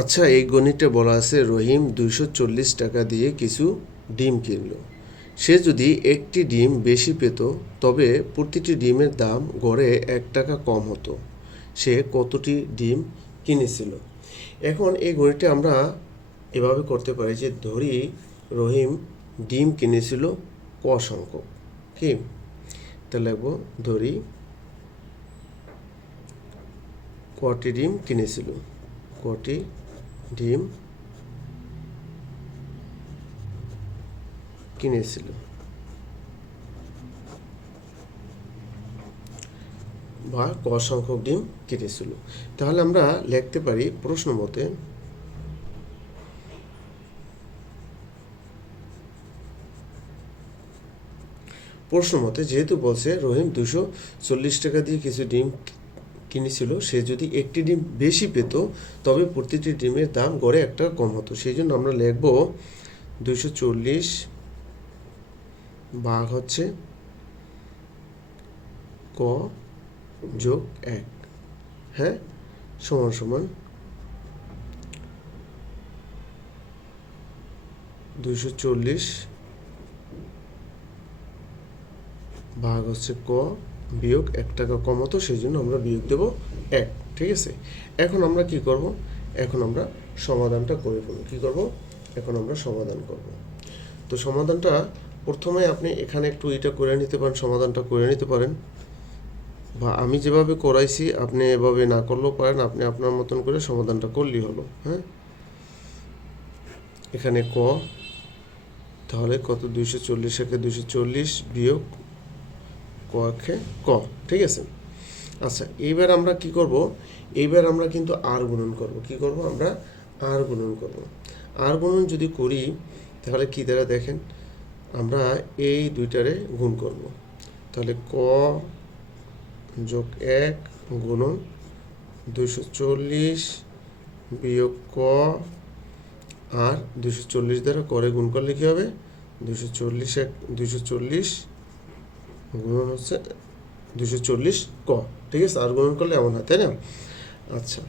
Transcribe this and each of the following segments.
আচ্ছা, এই গণিতটা বলা আছে রহিম 240 টাকা দিয়ে কিছু ডিম কিনল। সে যদি একটি ডিম বেশি পেত তবে প্রতিটি ডিমের দাম গড়ে 1 টাকা কম হতো। সে কতটি ডিম কিনেছিল? এখন এই গণিতটা আমরা এভাবে করতে পারি যে ধরি রহিম ডিম কিনেছিল ক সংখ্যক। কি তাহলে লিখব ধরি কটি ডিম কিনেছিল, কটি ডিম কিনেছিল বা ক সংখ্যক ডিম কিনেছিল। তাহলে আমরা লিখতে পারি প্রশ্ন মতে যেহেতু বলছে রহিম 240 টাকা দিয়ে কিছু ডিম কিনেছিল, সে যদি একটি ডিম বেশি পেত তবে প্রতিটি ডিমের দাম গড়ে 1 টাকা কম হতো। সেই জন্য আমরা লিখব 240 ভাগ হচ্ছে ক যোগ 1, হ্যাঁ, সমান সমান 240 ভাগ হচ্ছে ক বিয়োগ 1 টাকা কম হতো, সেই জন্য আমরা বিয়োগ দেব 1। ঠিক আছে, এখন আমরা কি করব? এখন আমরা সমাধানটা করে ফেলব। কি করব? এখন আমরা সমাধান করব। তো সমাধানটা প্রথমে আপনি এখানে একটু এটা করে নিতে পারেন, সমাধানটা করে নিতে পারেন, বা আমি যেভাবে করাইছি আপনি এভাবে না করলেও পারেন, আপনি আপনার মতন করে সমাধানটা করলেই হলো। হ্যাঁ, এখানে ক, তাহলে কত? 240 থেকে 240 বিয়োগ ক একে ক। ঠিক আছে, আচ্ছা এইবার আমরা কি করব? এইবার আমরা কিন্তু আর গুণন করব। কি করব? আমরা আর গুণন করব। আর গুণন যদি করি তাহলে কি দ্বারা দেখেন, আমরা এই দুইটারে গুণ করব। তাহলে ক যোগ 1 গুণন 240 বিয়োগ ক, আর 240 দ্বারা করে গুণ করলে কি হবে? 240 গুণন হচ্ছে 240 ক। ঠিক আছে, আর গুণন করলে এমন হয়, তাই না? আচ্ছা,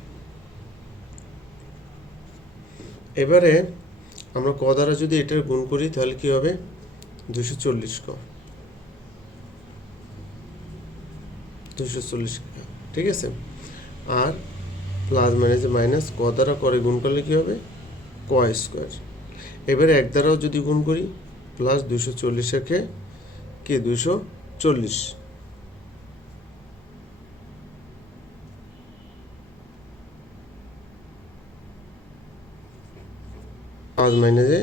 এবারে আমরা ক দ্বারা যদি এটার গুণ করি তাহলে কি হবে? 240 ক, 240 ক। ঠিক আছে, আর প্লাস মাইনাসে মাইনাস, ক দ্বারা করে গুণ করলে কি হবে? ক স্কোয়ার। এবারে 1 দ্বারাও যদি গুণ করি, প্লাস 240 একে কি 240, প্লাস মাইনাসে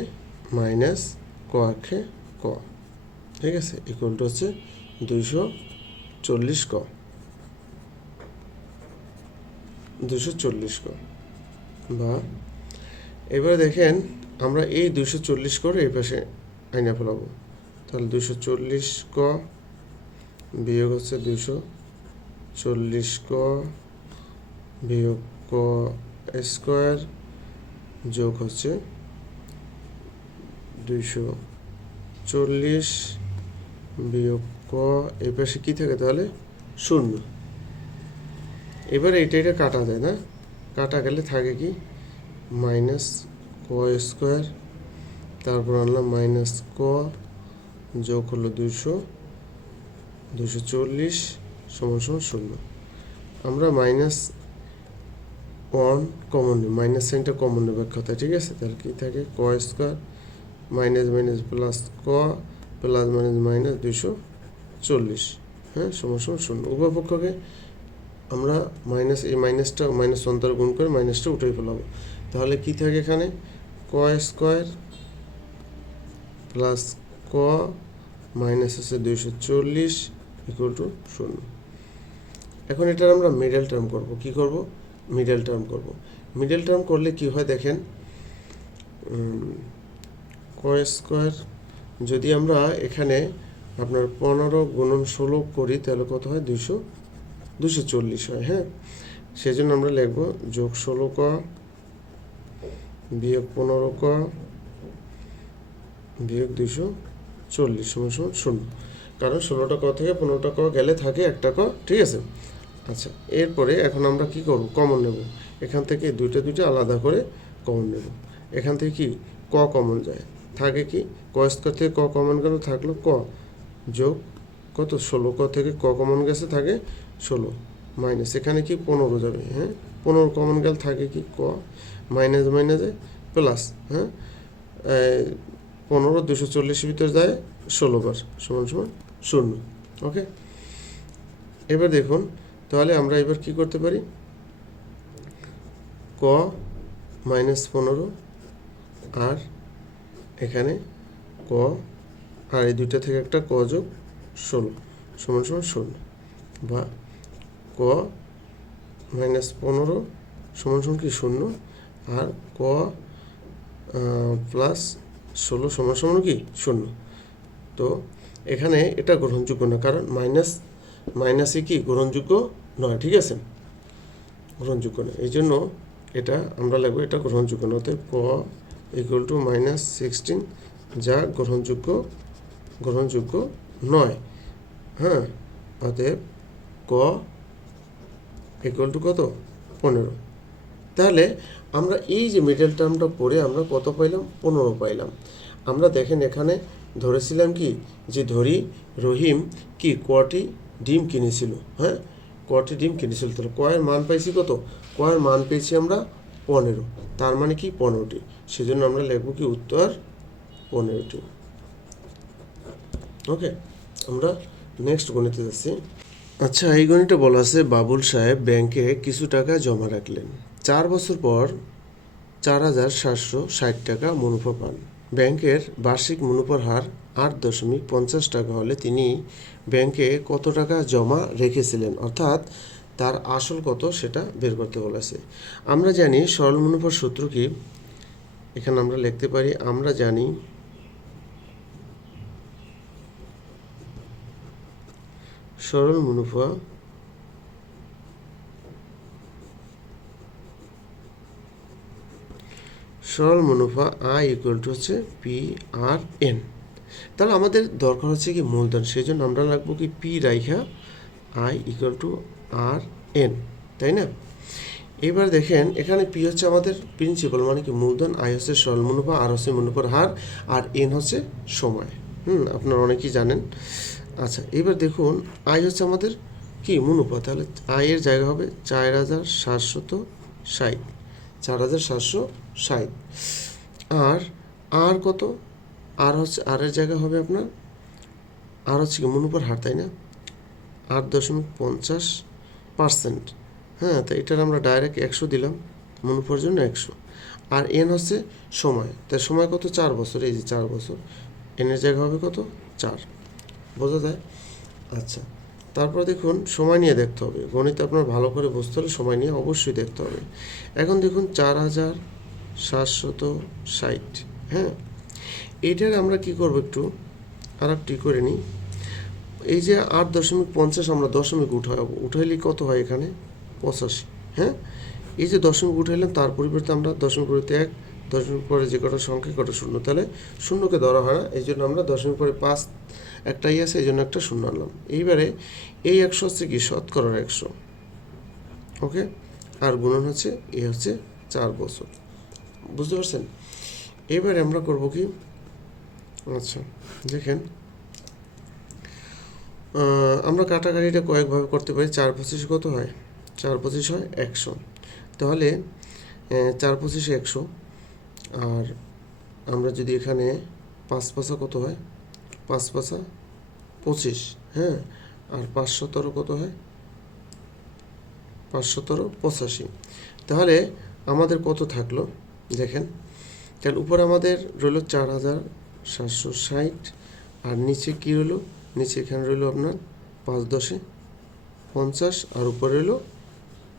মাইনাস ক একে ক। ঠিক আছে, ইকুয়াল টু হচ্ছে 240 ক, 240 ক। বা এবারে দেখেন আমরা এই 240 করে এই পাশে আইনা ফেলাবো। তাহলে 240 ক বিয়োগ হচ্ছে 240 ক বিয়োগ ক স্কোয়ার যোগ হচ্ছে 240 বিয়োগ ক, এই পাশে কী থাকে? তাহলে 0। এবারে এটা কাটা যায় না? কাটা গেলে থাকে কি? মাইনাস ক স্কোয়ার, তারপর আনলাম মাইনাস ক, যোগ হলো 240 সমান সমান 0। আমরা -1 কমন নিই, মাইনাস সাইনটা কমন নেব এক কথায়। ঠিক আছে, তাহলে কী থাকে? ক স্কোয়ার মাইনাস মাইনাস প্লাস ক প্লাস মাইনাস মাইনাস 240, হ্যাঁ, সমান সমান 0। উভয় পক্ষকে আমরা মাইনাস, এই মাইনাসটা মাইনাস অন্তর গুণ করে মাইনাসটা উঠে ফেলাবো। তাহলে কি থাকে এখানে? ক স্কোয়ার প্লাস ক মাইনাস হচ্ছে 240 ইকুয়াল টু 0। এখন এটার আমরা মিডল টার্ম করব। কি করব? মিডল টার্ম করব। মিডল টার্ম করলে কি হয় দেখেন, ক স্কোয়ার যদি আমরা এখানে আপনার 15 গুণন 16 করি তাহলে কত হয়? 240 হয়। হ্যাঁ, সেই জন্য আমরা লিখব যোগ 16 ক বিয়োগ 15 ক বিয়োগ 240 সমান সমান 0। কারণ 16টা ক থেকে 15টা ক গেলে থাকে 1টা ক। ঠিক আছে, আচ্ছা এরপরে এখন আমরা কি করব? কমন নেব। এখান থেকে দুইটা আলাদা করে কমন নেব। এখান থেকে কি ক কমন যায়, থাকে কি ক স্কোয়ার থেকে ক কমন গেল, থাকলো ক যোগ কত 16, ক থেকে ক কমন গেছে থাকে 16 মাইনাস এখানে কি 15 যাবে, হ্যাঁ 15 কমন গেল থাকে কি ক মাইনাস মাইনাসে প্লাস, হ্যাঁ 15 240 ভিতরে যায় 16 বার সমান সমান 0। ওকে, এবার দেখুন তাহলে আমরা এবার কি করতে পারি, ক মাইনাস 15 আর এখানে ক আর এই দুইটা থেকে একটা ক যোগ 16 সমান সমান 0, বা ক মাইনাস 15 সমান সমান কি 0 আর ক প্লাস 16 সমান সমান কি 0। তো এখানে এটা গ্রহণযোগ্য না, কারণ মাইনাসে কি গ্রহণযোগ্য নয়, ঠিক আছে, গ্রহণযোগ্য না, এই জন্য এটা আমরা লাগবে এটা গ্রহণযোগ্য না। অতএব ক ইকুয়াল টু -16 যা গ্রহণযোগ্য নয়, হ্যাঁ, অতএব ক ইকুয়াল টু কত 15। তাহলে আমরা এই যে মিডল টার্মটা পড়ে আমরা কত পাইলাম 15 পাইলাম। আমরা দেখেন এখানে ধরেছিলাম কি যে ধরি রহিম কি কটি ডিম কিনেছিল, হ্যাঁ কটি ডিম কিনেছিল, তাহলে কয়ের মান পাইছি কত, কয়ের মান পেয়েছি আমরা 15, তার মানে কি 15টি, সেজন্য আমরা লিখব কি উত্তর 15টি। ওকে, আমরা নেক্সট গণিতে যাচ্ছি। আচ্ছা, এই গণিতটা বলা আছে বাবুল সাহেব ব্যাংকে কিছু টাকা জমা রাখলেন, 4 বছর পর 4,760 টাকা মুনাফা পান। ব্যাংকের বার্ষিক মুনাফার হার 8.50 টাকা হলে তিনি ব্যাংকে কত টাকা জমা রেখেছিলেন, অর্থাৎ তার আসল কত সেটা বের করতে বলেছে। আমরা জানি সরল মুনাফার সূত্র কি, এখানে আমরা লিখতে পারি, আমরা জানি সরল মুনাফা আই ইকুয়াল টু হচ্ছে PRN। তাহলে আমাদের দরকার হচ্ছে কি মূলধন, সেই জন্য আমরা লাগবো কি পি রাইখা আই ইকুয়াল টু RN, তাই না। এবার দেখেন এখানে পি হচ্ছে আমাদের প্রিন্সিপাল মানে কি মূলধন, আই হচ্ছে সরল মুনাফা, আর হচ্ছে মুনাফার হার, আর এন হচ্ছে সময়। আপনারা অনেকেই জানেন। আচ্ছা, এবার দেখুন আই হচ্ছে আমাদের কি মুনাফা, তাহলে আয়ের জায়গা হবে 4,760, 4,760। আর কত, আর হচ্ছে আরের জায়গা হবে আপনার, আর হচ্ছে কি মুনাফার হার, তাই না, 8.50%, হ্যাঁ, তো এটার আমরা ডাইরেক্ট 100 দিলাম, মুনাফার জন্য 100। আর এন হচ্ছে সময়, তাই সময় কত 4 বছর, এই যে 4 বছর, এনের জায়গা হবে কত 4, বোঝা যায়। আচ্ছা, তারপর দেখুন সময় নিয়ে দেখতে হবে, গণিত আপনার ভালো করে বুঝতে হলে সময় নিয়ে অবশ্যই দেখতে হবে। এখন দেখুন 4,760, হ্যাঁ, এইটার আমরা কি করব একটু আর একটু করে নিই। এই যে 8.50 আমরা দশমিক উঠাইলে কত হয় এখানে 85, হ্যাঁ, এই যে দশমিক উঠাইলাম তার পরিবর্তে আমরা দশমিক পরিবর্তে 1, দশমিক পরে যে কটা সংখ্যা কটা শূন্য, তাহলে শূন্যকে ধরা হয় না, এই জন্য আমরা দশমিক পরে 5 একটাই আছে, এই জন্য একটা শূন্য আনলাম। এইবারে এই 100 হচ্ছে কি শতকরার 100, ওকে, আর গুণন হচ্ছে এ হচ্ছে 4 বছর, বুঝতে পারছেন। এবারে আমরা করব কি, আচ্ছা দেখেন আমরা কাটাকাটিটা কয়েকভাবে করতে পারি। 4×25 কত হয়, 4×25 হয় 100, তাহলে 4×25 100, আর আমরা যদি এখানে 5×5 কত হয়, 5×5 25, হ্যাঁ, আর 5×17 কত হয়, 5×17 85। তাহলে আমাদের কত থাকলো দেখেন, তাহলে উপরে আমাদের রইল 4,760, আর নিচে কি হলো, নিচে এখানে রইল আপনার 5×10=50, আর উপরে রইল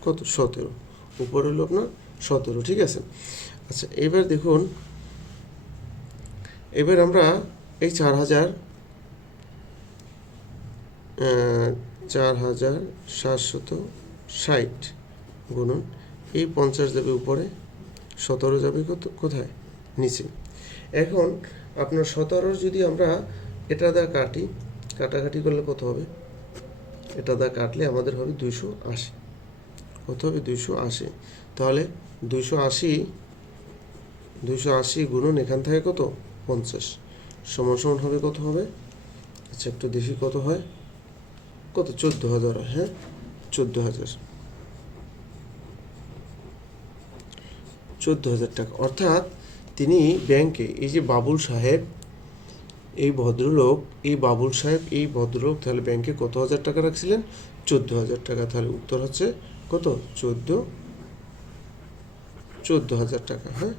কত 17, উপরে হলো আপনার 17, ঠিক আছে। আচ্ছা, এবার দেখুন, এবার আমরা এই 4,760 গুণন এই 50 যাবে উপরে, 17 যাবে কোথায় নিচে। এখন আপনার 17 যদি আমরা এটা দ্বারা কাটাকাটি করলে কত হবে, এটা দ্বারা কাটলে আমাদের হবে 280, কত হবে 280। তাহলে 280 গুণন এখান থেকে কত 50 সমান সমান হবে কত হবে, আচ্ছা একটু দেখি কত হয়, কত 14,000, হ্যাঁ 14,000 টাকা। অর্থাৎ তিনি ব্যাংকে, এই যে বাবুল সাহেব, এই ভদ্রলোক তাহলে ব্যাংকে কত হাজার টাকা রাখছিলেন, 14,000 টাকা। তাহলে উত্তর হচ্ছে কত 14,000 টাকা। হ্যাঁ,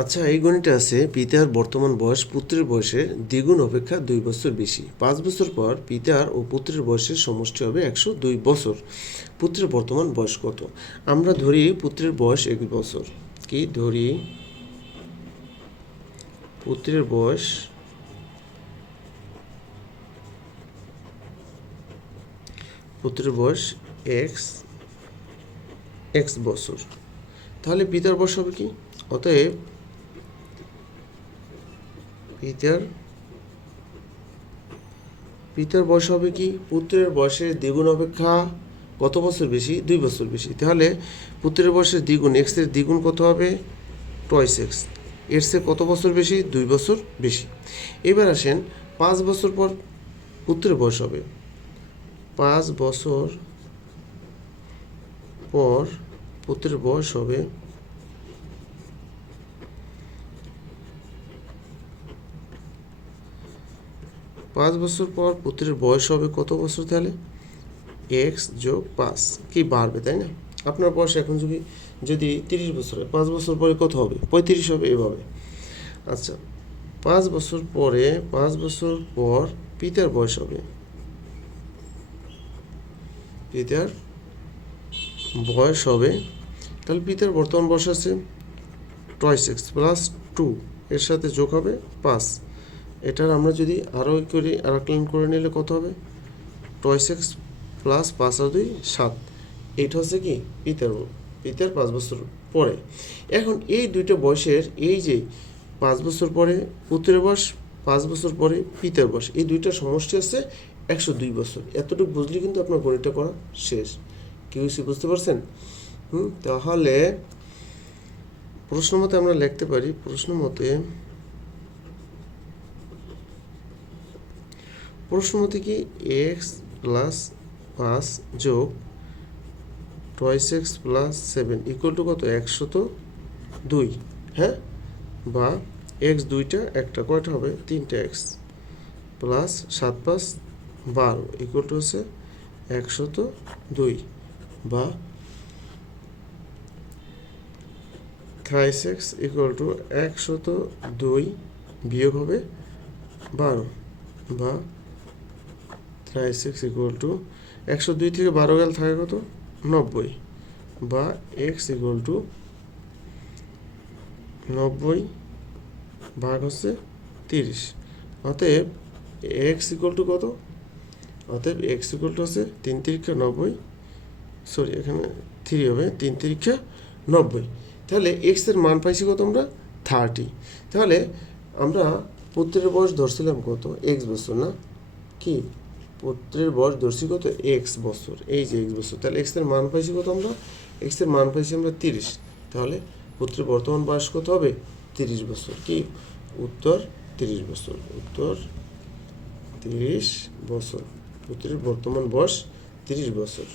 আচ্ছা এই গণিতে আছে পিতার বর্তমান বয়স পুত্রের বয়সের দ্বিগুণ অপেক্ষা 2 বছর বেশি। 5 বছর পর পিতার ও পুত্রের বয়সের সমষ্টি হবে 102 বছর। পুত্রের বর্তমান বয়স কত? আমরা ধরি পুত্রের বয়স 1 বছর, কি ধরি পুত্রের বয়স x বছর। তাহলে পিতার বয়স হবে কি, অতএব পিতার বয়স হবে কি, পুত্রের বয়সের দ্বিগুণ অপেক্ষা কত বছর বেশি, 2 বছর বেশি। তাহলে পুত্রের বয়সের দ্বিগুণ, x এর দ্বিগুণ কত হবে, টয়েস x, এর চেয়ে কত বছর বেশি, 2 বছর বেশি। এবার আসেন 5 বছর পর পুত্রের বয়স হবে, 5 বছর পর পুত্রের বয়স হবে 5 বছর পর পুত্রের বয়স হবে কত বছর, তাহলে x যোগ 5 কি বাড়বে, তাই না? আপনার বয়স এখন যদি 30 বছর হয়, 5 বছর পরে কত হবে, 35 হবে, এভাবে। আচ্ছা 5 বছর পর পিতার বয়স হবে, তাহলে পিতার বর্তমান বয়স আছে টয়েস x প্লাস 2, এর সাথে যোগ হবে 5। এটার আমরা যদি আরও করে আরেকলাইন করে নিলে কত হবে, টয়েস x প্লাস 5 আর 2 7। এইটা হচ্ছে কি পিতার 5 বছর পরে। এখন এই দুইটা বয়সের, এই যে 5 বছর পরে পুত্রের বয়স, 5 বছর পরে পিতার বয়স, এই দুইটার সমষ্টি আছে 102 বছর। এতটুকু বুঝলে কিন্তু আপনার গণিতটা করা শেষ। কি হয়েছে বুঝতে পারছেন? তাহলে প্রশ্ন মতে আমরা লিখতে পারি, প্রশ্ন মতে কি x প্লাস 5 যোগ twice x plus 7 equal to কত, 102। হ্যাঁ, বা x দুইটা একটা, কয়টা হবে, 3টা x প্লাস 7 5 12 ইকুয়াল টু হচ্ছে 102, বা থ্রাইস x ইকুয়াল টু 102 বিয়োগ হবে 12, বা থ্রাইস x ইকুয়াল টু 102 থেকে 12 গেল থাকে কত, 90, বা x ইকুয়াল টু 90 ভাগ হচ্ছে 30। অতএব x ইকুয়াল টু কত, অতএব x ইকুয়াল টু হচ্ছে 3 তিরিক্ষা 90, সরি এখানে 3 হবে, 3 তিরিক্ষা 90। তাহলে x এর মান পাইছি কত আমরা, 30। তাহলে আমরা পুত্রের বয়স ধরছিলাম কত, x বছর, না কি পুত্রের বয়স ধরছি কত, x বছর, এই যে x বছর। তাহলে x এর মান পাইছি কত আমরা, x এর মান পাইছি আমরা 30। তাহলে পুত্রের বর্তমান বয়স কত হবে, 30 বছর। কি উত্তর 30 বছর, উত্তর 30 বছর। পুত্রের বর্তমান বয়স 30 বছর।